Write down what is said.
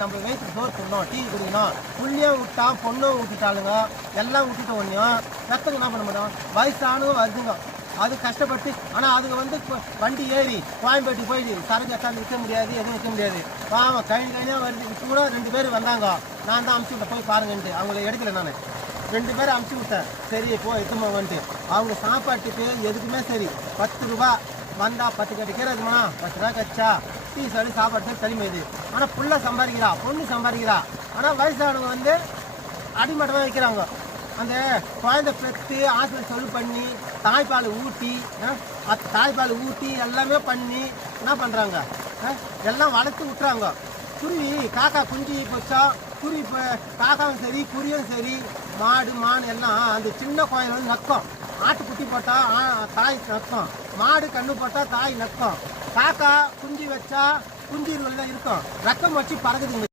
நம்ம வயிற்று சோறு தின்னோம், டீ குடிக்கணும், புள்ளியும் விட்டா பொண்ணும் ஊட்டிட்டாளுங்க, எல்லாம் ஊட்டிட்ட ஒன்றையும் ரத்தம் என்ன பண்ண மாட்டோம். வயசானவங்க வருதுங்க, அது கஷ்டப்பட்டு. ஆனால் அதுங்க வந்து வண்டி ஏறி கோயம்பேட்டு போய் சரக்கு எத்தாந்து விற்க முடியாது, எதுவும் விற்க முடியாது. பாவம் கழிஞ்சாக வருது. இப்போ கூட 2 பேர் வந்தாங்க, நான் தான் அமுச்சு விட்டேன் போய் பாருங்கன்ட்டு. அவங்கள எடுக்கல, நான் 2 பேரை அமுச்சு விட்டேன். சரி போ எத்துமாங்கன்ட்டு. அவங்க சாப்பாட்டுக்கு எதுக்குமே சரி 10 ரூபா வந்தால் 10 கட்டு கீரை இருக்குமாண்ணா, 10 ரூபா கச்சா டீ சாடி சாப்பாடு தனிமையுது. ஆனால் புள்ள சம்பாதிக்கிறா, பொண்ணு சம்பாதிக்கிறா. ஆனால் வயசானவங்க வந்து அடிமட்டமாக வைக்கிறாங்க. அந்த குழந்தை பெற்று ஆசிரியர் சொல்லு பண்ணி தாய்ப்பால் ஊட்டி எல்லாமே பண்ணி என்ன பண்ணுறாங்க, எல்லாம் வளர்த்து விட்டுறாங்க. குருவி காக்கா குஞ்சு போச்சா, குருவி காக்காவும் சரி குருவியும் சரி மாடு மான் எல்லாம் அந்த சின்ன குழந்தை வந்து நக்கம். ஆட்டுக்குட்டி போட்டால் தாய் நக்கம், மாடு கண்ணு போட்டால் தாய் நக்கம். காக்கா குஞ்சு வச்சா குஞ்சு இருக்கும், ரக்கம் வச்சு பறகுதுங்க.